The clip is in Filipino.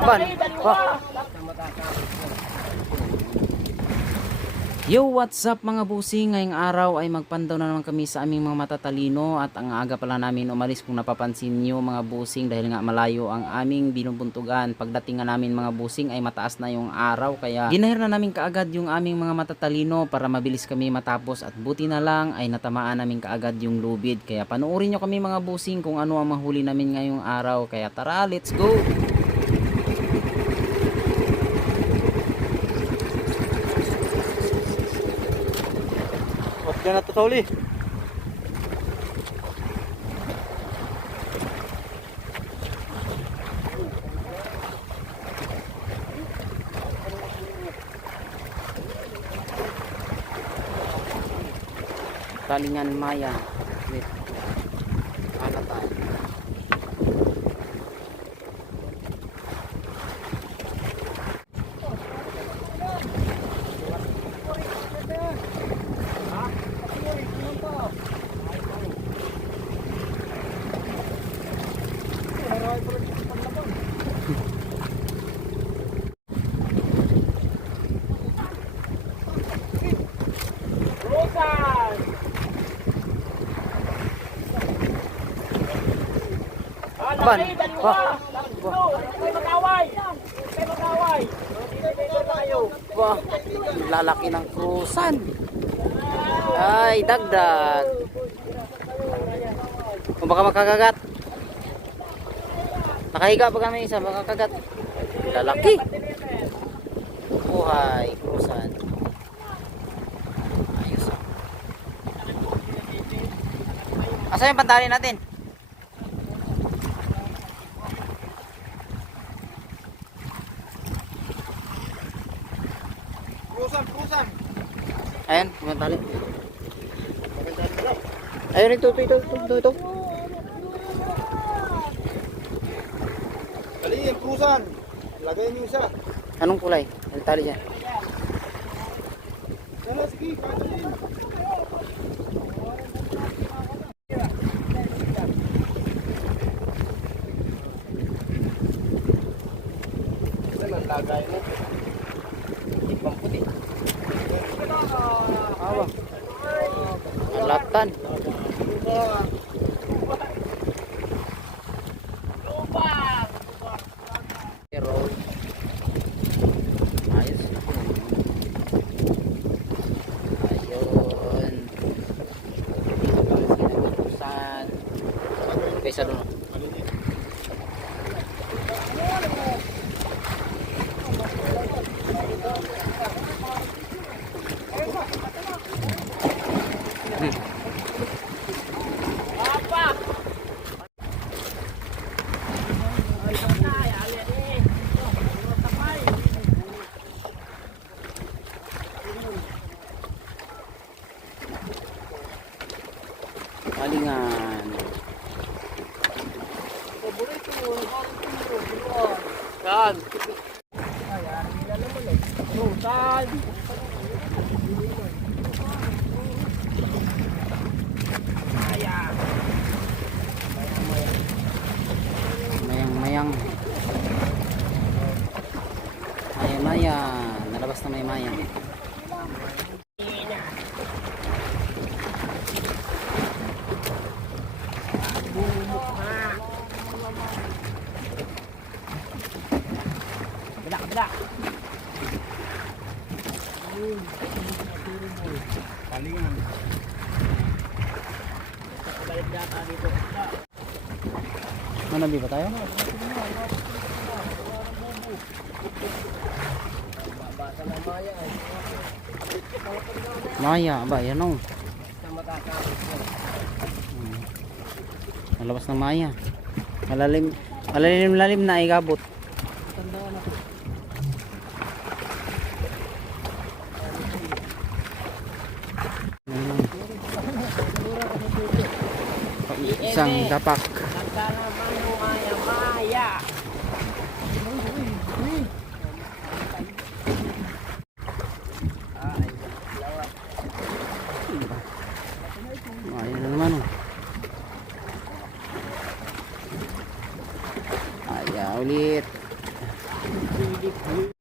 Aban. Yo, what's up mga busing? Ngayong araw ay magpandaw na naman kami sa aming mga matatalino at ang aga pala namin umalis kung napapansin nyo mga busing dahil nga malayo ang aming binubuntugan. Pagdating nga namin mga busing ay mataas na yung araw kaya ginahir na namin kaagad yung aming mga matatalino para mabilis kami matapos at buti na lang ay natamaan namin kaagad yung lubid. Kaya panoorin nyo kami mga busing kung ano ang mahuli namin ngayong araw. Kaya tara, let's go! Diyan na to uli. Talingan Maya with alatan. Ban. Wah, lalaki ng krusan. Ay, dagdag. O baka makakagat. Nakahiga pa kami isa, makakagat. Lalaki. Buhay, krusan. Ayos. Asa yung pantali natin? Pusan. Ayan, pantali. Ayun, ito. Dali yung pusan. Lagay niyo isa. Anong kulay? Ang tali dyan. Dala, sige, katalin. Lagay mo. Ibang puti. Awa. Alatan. Pero ayos. Ayun. Sinagutusan. Pesa doon. Palingan. Yan. Ayan, nila naman eh. Pusan. Mayang. Maya. Nalabas na may mayang. Kabila. Palingan. Balik data dito. Manabi ba tayo? Babasa ng Maya eh. Maya ba? Yan o. Na matatapos yan. Nalabas ng Maya. Malalim na igabot. Tandaan na to. Isang dapak. Nagkalaman mo Maya. Maya na naman o. Maya ulit. Philip.